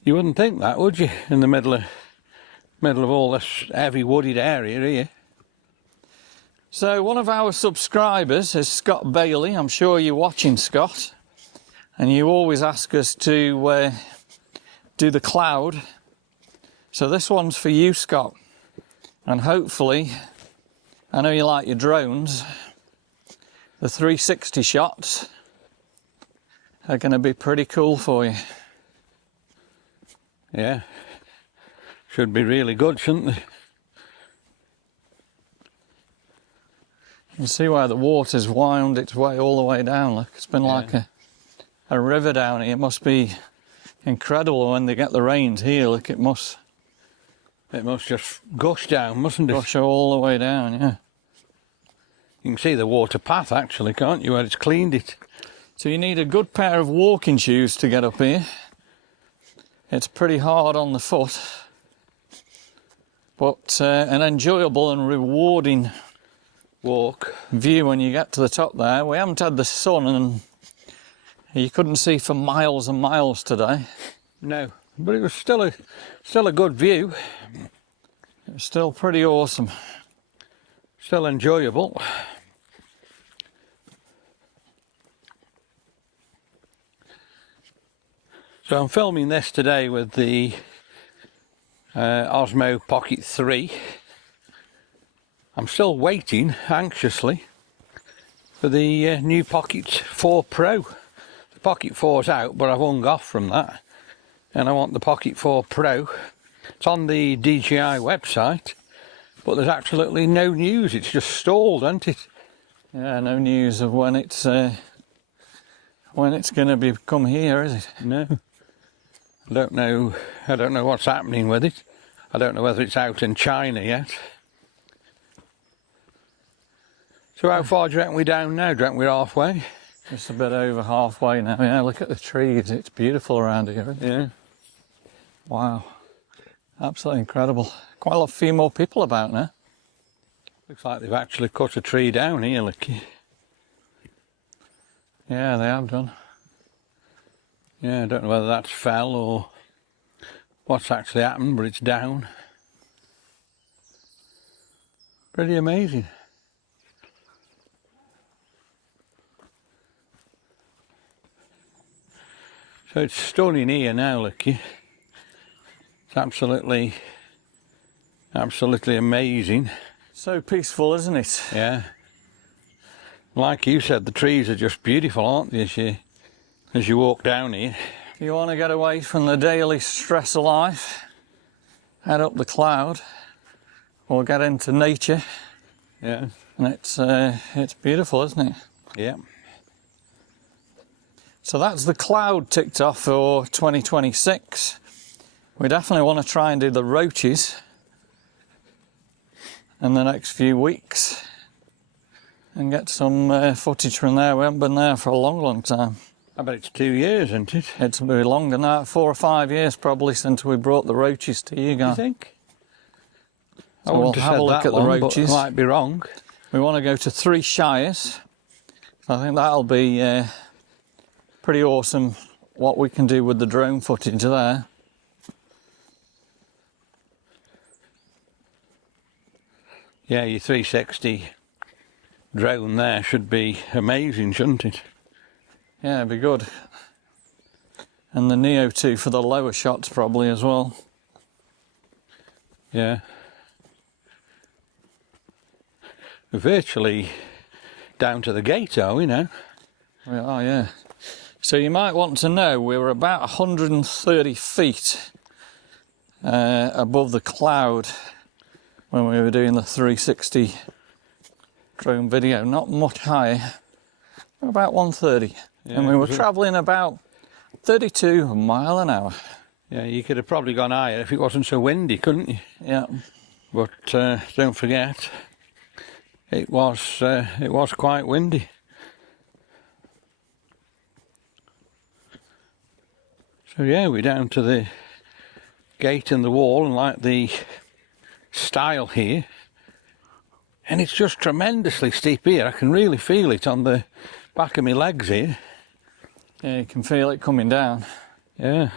You wouldn't think that, would you? In the middle of all this heavy wooded area here. So one of our subscribers is Scott Bailey. I'm sure you're watching, Scott. And you always ask us to do the cloud. So this one's for you, Scott. And hopefully, I know you like your drones, the 360 shots are going to be pretty cool for you. Yeah. Should be really good, shouldn't they? You can see where the water's wound its way all the way down. Look, it's been like a river down here. It must be incredible when they get the rains here. Look, it must just gush down, mustn't it? gush all the way down, yeah. You can see the water path actually, can't you, where it's cleaned it. So you need a good pair of walking shoes to get up here. It's pretty hard on the foot, but an enjoyable and rewarding Walk. view when you get to the top there. We haven't had the sun and you couldn't see for miles and miles today. No, but it was still a good view. It's still pretty awesome. Still enjoyable. So I'm filming this today with the Osmo Pocket 3. I'm still waiting anxiously for the new Pocket 4 Pro. The Pocket 4's out, but I've hung off from that. And I want the Pocket 4 Pro. It's on the DJI website, but there's absolutely no news. It's just stalled, isn't it? Yeah, no news of when it's going to come here, is it? No. I don't know what's happening with it. I don't know whether it's out in China yet. So how far do you reckon we're down now? Do you reckon we're halfway? Just a bit over halfway now. Yeah, look at the trees. It's beautiful around here. Yeah. Wow. Absolutely incredible. Quite a few more people about now. Looks like they've actually cut a tree down here, look. Yeah, they have done. Yeah, I don't know whether that's fell or what's actually happened, but it's down. Pretty amazing. So it's stunning here now, look. It's absolutely amazing. So peaceful, isn't it? Yeah. Like you said, the trees are just beautiful, aren't they, as you walk down here. If you want to get away from the daily stress of life, head up the cloud or get into nature. Yeah. And it's beautiful, isn't it? Yeah. So that's the cloud ticked off for 2026. We definitely want to try and do the roaches in the next few weeks and get some footage from there. We haven't been there for a long time. I bet it's 2 years, isn't it? It's been longer than that, 4 or 5 years probably since we brought the roaches to you guys. You think? So we'll have a look at the roaches. But I might be wrong. We want to go to 3 shires. So I think that'll be pretty awesome what we can do with the drone footage there. Yeah, your 360 drone there should be amazing, shouldn't it? Yeah, it'd be good. And the Neo 2 for the lower shots probably as well. Yeah. We're virtually down to the gate, are we now? We are, yeah. So you might want to know we were about 130 feet above the cloud when we were doing the 360 drone video. Not much higher, about 130. Yeah, and we were travelling about 32 mile an hour. Yeah, you could have probably gone higher if it wasn't so windy, couldn't you? Yeah. But don't forget, it was quite windy. So yeah, we're down to the gate and the wall, and like the stile here, and it's just tremendously steep here. I can really feel it on the back of my legs here. Yeah, you can feel it coming down. Yeah.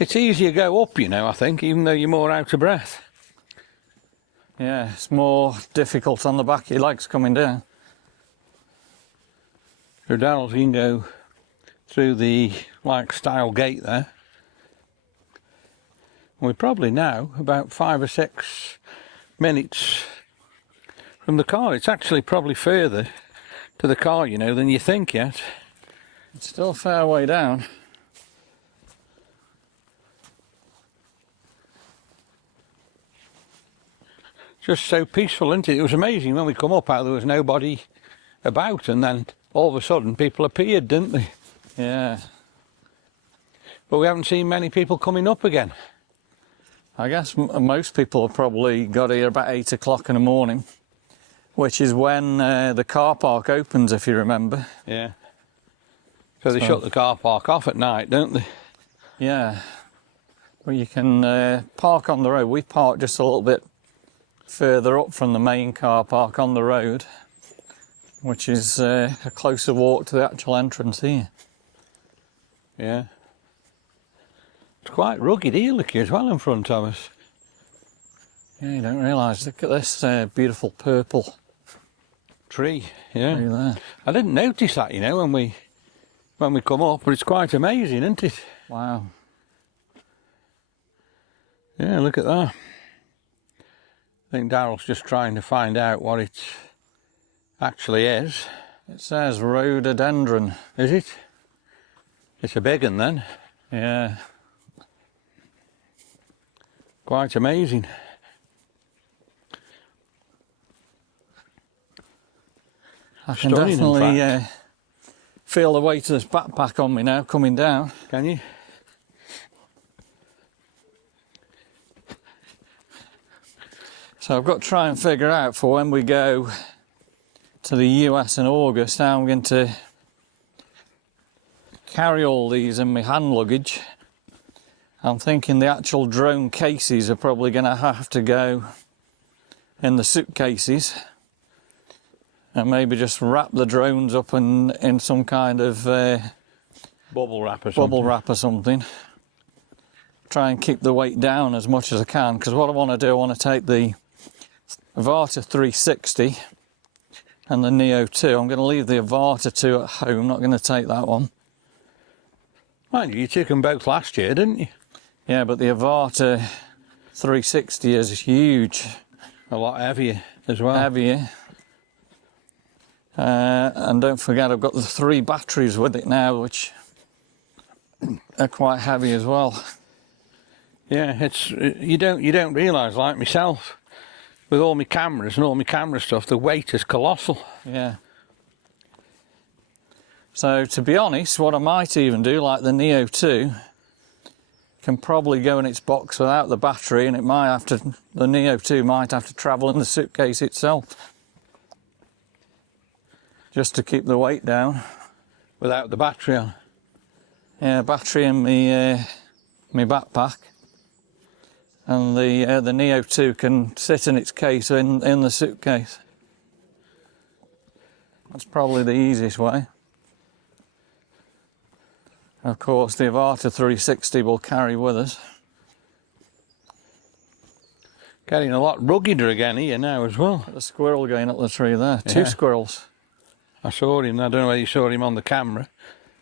It's easier to go up, you know, I think, even though you're more out of breath. Yeah, it's more difficult on the back of your legs coming down. So Darrell's can go through the like stile gate there. We're probably now about 5 or 6 minutes from the car. It's actually probably further to the car, you know, than you think yet. It's still a fair way down. Just so peaceful, isn't it? It was amazing when we come up how there was nobody about, and then all of a sudden people appeared, didn't they? Yeah. But we haven't seen many people coming up again. I guess most people have probably got here about 8 o'clock in the morning, which is when the car park opens, if you remember. Yeah. So they shut the car park off at night, don't they? Yeah. Well, you can park on the road. We parked just a little bit further up from the main car park on the road, which is a closer walk to the actual entrance here. Yeah. It's quite rugged here, look here, as well in front of us. Yeah, you don't realise. Look at this beautiful purple Tree, yeah. tree there. I didn't notice that, you know, when we come up, but it's quite amazing, isn't it? Wow. Yeah, look at that. I think Darrell's just trying to find out what it actually is. It says rhododendron. Is it? It's a big one then. Yeah. Quite amazing. I can Stunning, in definitely fact. feel the weight of this backpack on me now coming down. Can you? So I've got to try and figure out for when we go to the US in August how I'm going to carry all these in my hand luggage. I'm thinking the actual drone cases are probably going to have to go in the suitcases, and maybe just wrap the drones up in some kind of Bubble wrap or something. bubble wrap or something. Try and keep the weight down as much as I can, because what I want to do, I want to take the Avata 360 and the Neo 2. I'm going to leave the Avata 2 at home, not going to take that one. Mind you took them both last year, didn't you? Yeah, but the Avata 360 is huge. A lot heavier as well. Heavier. And don't forget, I've got the 3 batteries with it now, which are quite heavy as well. Yeah, it's you don't realise, like myself, with all my cameras and all my camera stuff, the weight is colossal. Yeah. So to be honest, what I might even do, like the Neo 2, can probably go in its box without the battery, and it might have to, the Neo 2 might have to travel in the suitcase itself, just to keep the weight down. Without the battery on. Yeah, battery in my backpack, and the Neo 2 can sit in its case in the suitcase. That's probably the easiest way. Of course, the Avata 360 will carry with us. Getting a lot ruggeder again here now as well. The squirrel going up the tree there. Yeah. 2 squirrels. I saw him. I don't know whether you saw him on the camera.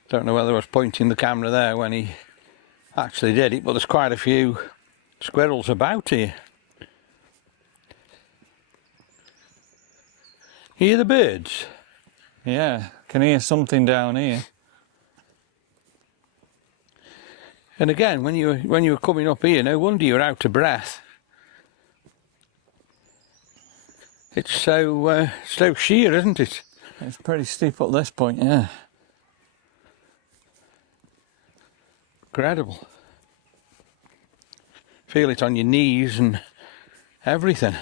Don't know whether I was pointing the camera there when he actually did it, but there's quite a few squirrels about here. Hear the birds? Yeah, can hear something down here. And again, when you were coming up here, no wonder you're out of breath. It's so sheer, isn't it? It's pretty steep at this point, yeah. Incredible. Feel it on your knees and everything.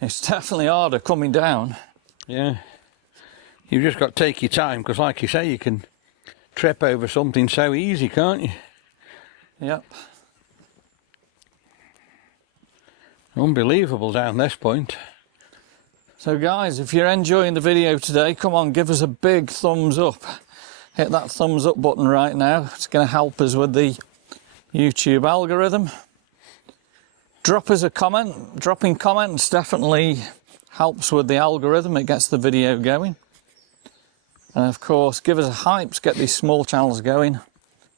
It's definitely harder coming down. Yeah. You've just got to take your time, because like you say, you can trip over something so easy, can't you? Yep. Unbelievable down this point. So guys, if you're enjoying the video today, come on, give us a big thumbs up. Hit that thumbs up button right now. It's going to help us with the YouTube algorithm. Drop us a comment. Dropping comments definitely helps with the algorithm. It gets the video going. And of course, give us a hype to get these small channels going.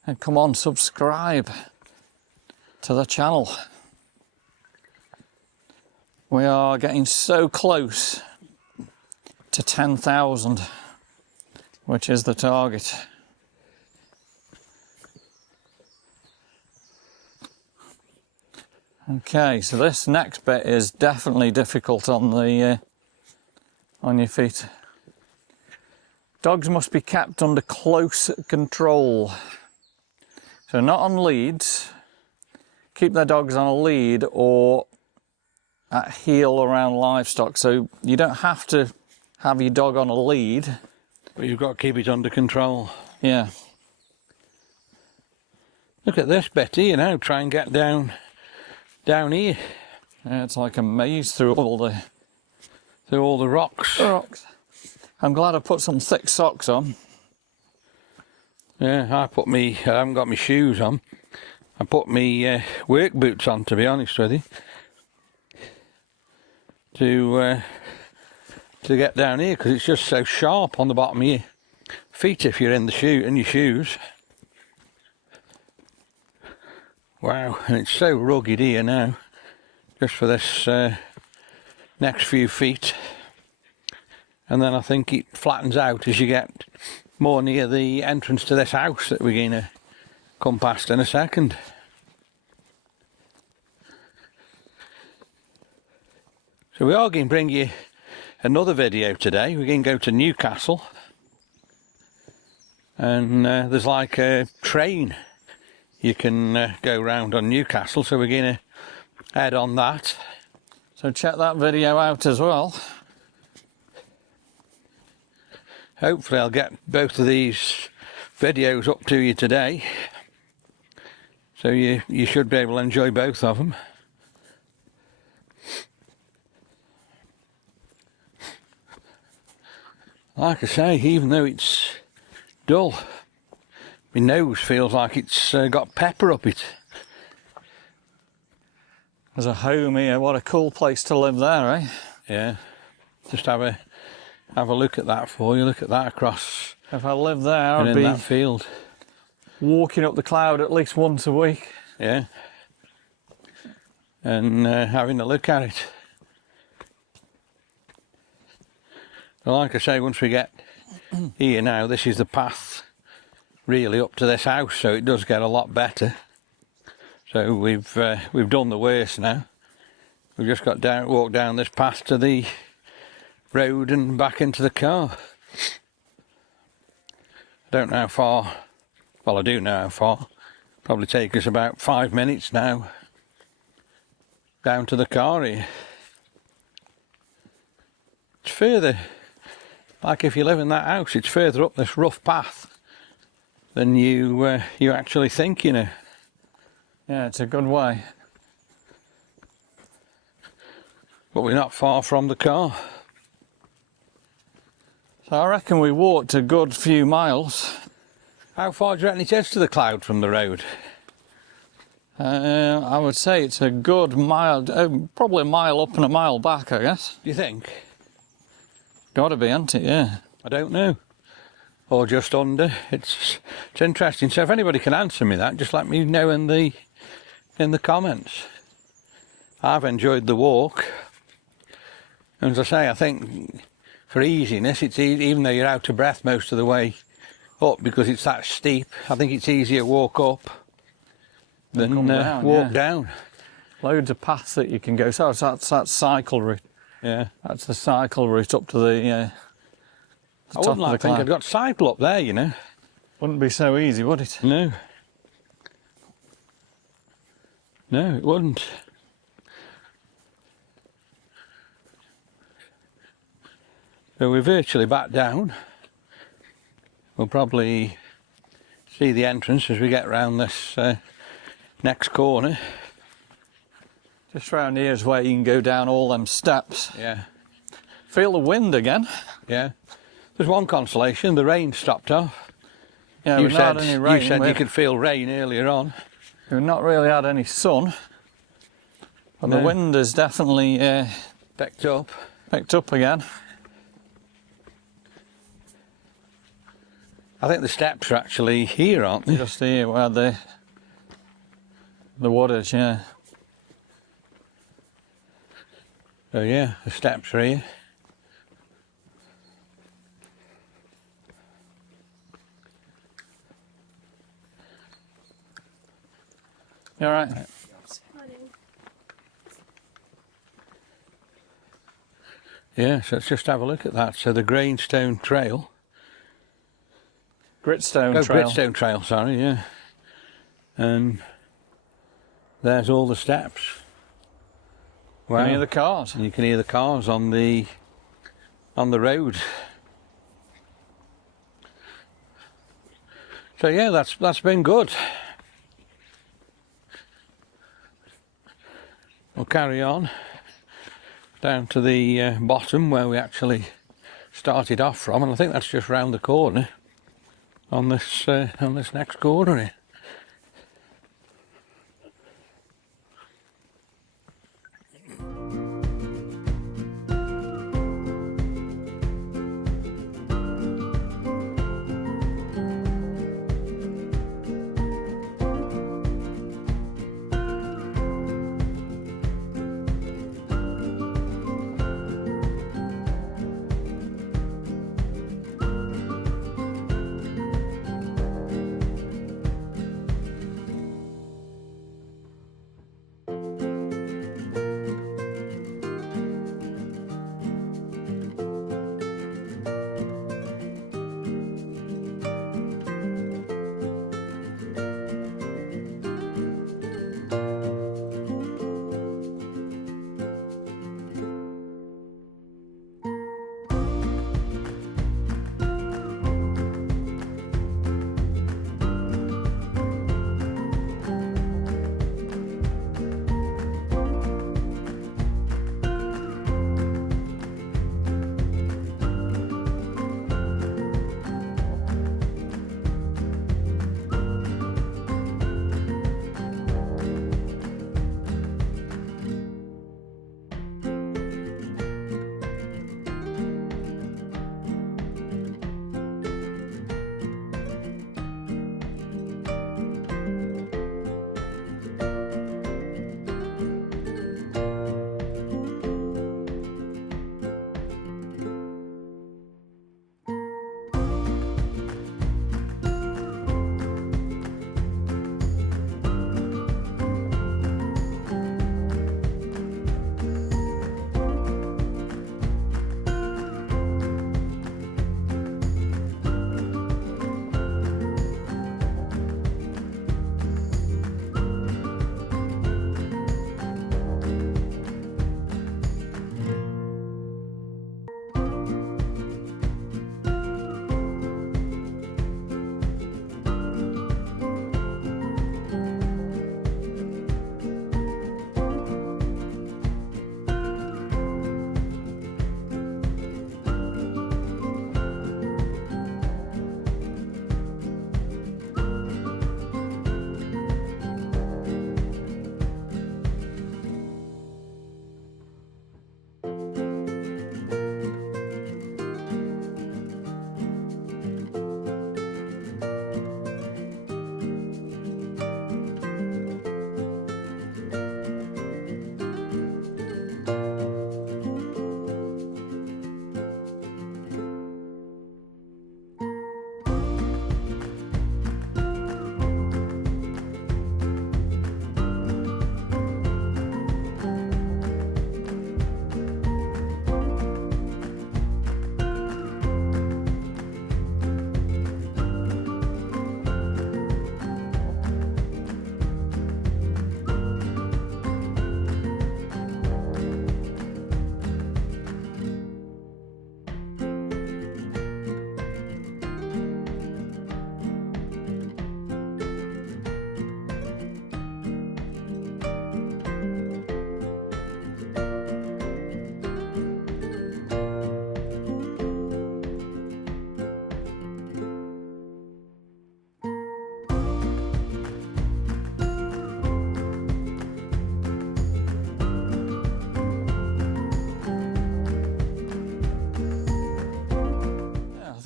And come on, subscribe to the channel. We are getting so close to 10,000, which is the target. Okay, so this next bit is definitely difficult on your feet. Dogs must be kept under close control. So not on leads. Keep their dogs on a lead or at heel around livestock. So you don't have to have your dog on a lead. But you've got to keep it under control. Yeah. Look at this bit here now. Try and get down here. Yeah, it's like a maze through all the rocks. I'm glad I put some thick socks on. Yeah, I haven't got my shoes on. I put my work boots on, to be honest with you, to get down here, because it's just so sharp on the bottom of your feet if you're in your shoes. Wow, and it's so rugged here now, just for this next few feet. And then I think it flattens out as you get more near the entrance to this house that we're going to come past in a second. So we are going to bring you another video today. We're going to go to Newcastle. And there's like a train you can go round on Newcastle, so we're going to head on that. So check that video out as well. Hopefully I'll get both of these videos up to you today, so you should be able to enjoy both of them. Like I say, even though it's dull, my nose feels like it's got pepper up it. There's a home here. What a cool place to live there, eh? Yeah. Just have a look at that for you. Look at that across. If I lived there, I'd in be that field. walking up the cloud at least once a week. Yeah. And having a look at it. But like I say, once we get here now, this is the path really up to this house, so it does get a lot better. So we've done the worst now. We've just got walk down this path to the road and back into the car. I don't know how far. Well, I do know how far. Probably take us about 5 minutes now down to the car here. It's further, like if you live in that house, it's further up this rough path than you actually think, you know. Yeah, it's a good way. But we're not far from the car. So I reckon we walked a good few miles. How far do you reckon it is to the cloud from the road? I would say it's a good mile, probably a mile up and a mile back, I guess. Do you think? Gotta be, hasn't it? Yeah. I don't know. Or just under. It's interesting. So if anybody can answer me that, just let me know in the comments. I've enjoyed the walk. And as I say, I think for easiness, it's even though you're out of breath most of the way up because it's that steep, I think it's easier to walk up than walk down. Loads of paths that you can go. So that's that cycle route. Yeah. That's the cycle route up to the I top wouldn't like of the to think cloud. I'd got cycle up there, you know. Wouldn't be so easy, would it? No. No, it wouldn't. So we're virtually back down. We'll probably see the entrance as we get round this next corner. Just round here is where you can go down all them steps. Yeah, Feel the wind again. yeah. There's one consolation, the rain stopped off. Yeah, You we've not had any rain. you said you could feel rain earlier on. We've not really had any sun. But the No. wind has definitely Picked up. picked up again. I think the steps are actually here, aren't they? Just here where the wood is, yeah. So yeah, the steps are here. You all right? Yeah, so let's just have a look at that. So the Greenstone Trail. Gritstone Trail. Gritstone Trail, sorry, yeah. And there's all the steps. Wow. Can you hear the cars? And you can hear the cars on the road. So yeah, that's been good. We'll carry on down to the bottom where we actually started off from, and I think that's just round the corner on this next corner here.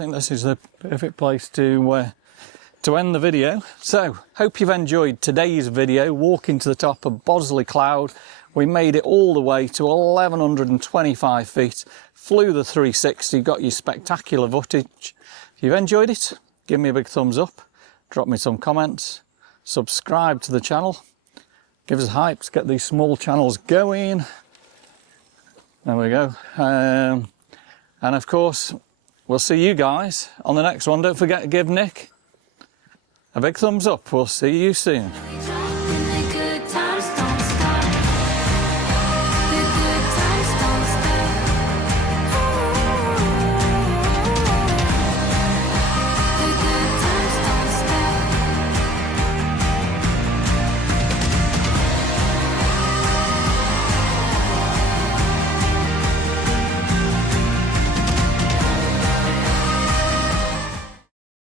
think this is the perfect place to end the video. So, hope you've enjoyed today's video, walking to the top of Bosley Cloud. We made it all the way to 1125 feet, flew the 360, got your spectacular footage. If you've enjoyed it, give me a big thumbs up, drop me some comments, subscribe to the channel, give us a hype, let's get these small channels going. There we go. And of course, we'll see you guys on the next one. Don't forget to give Nick a big thumbs up. We'll see you soon.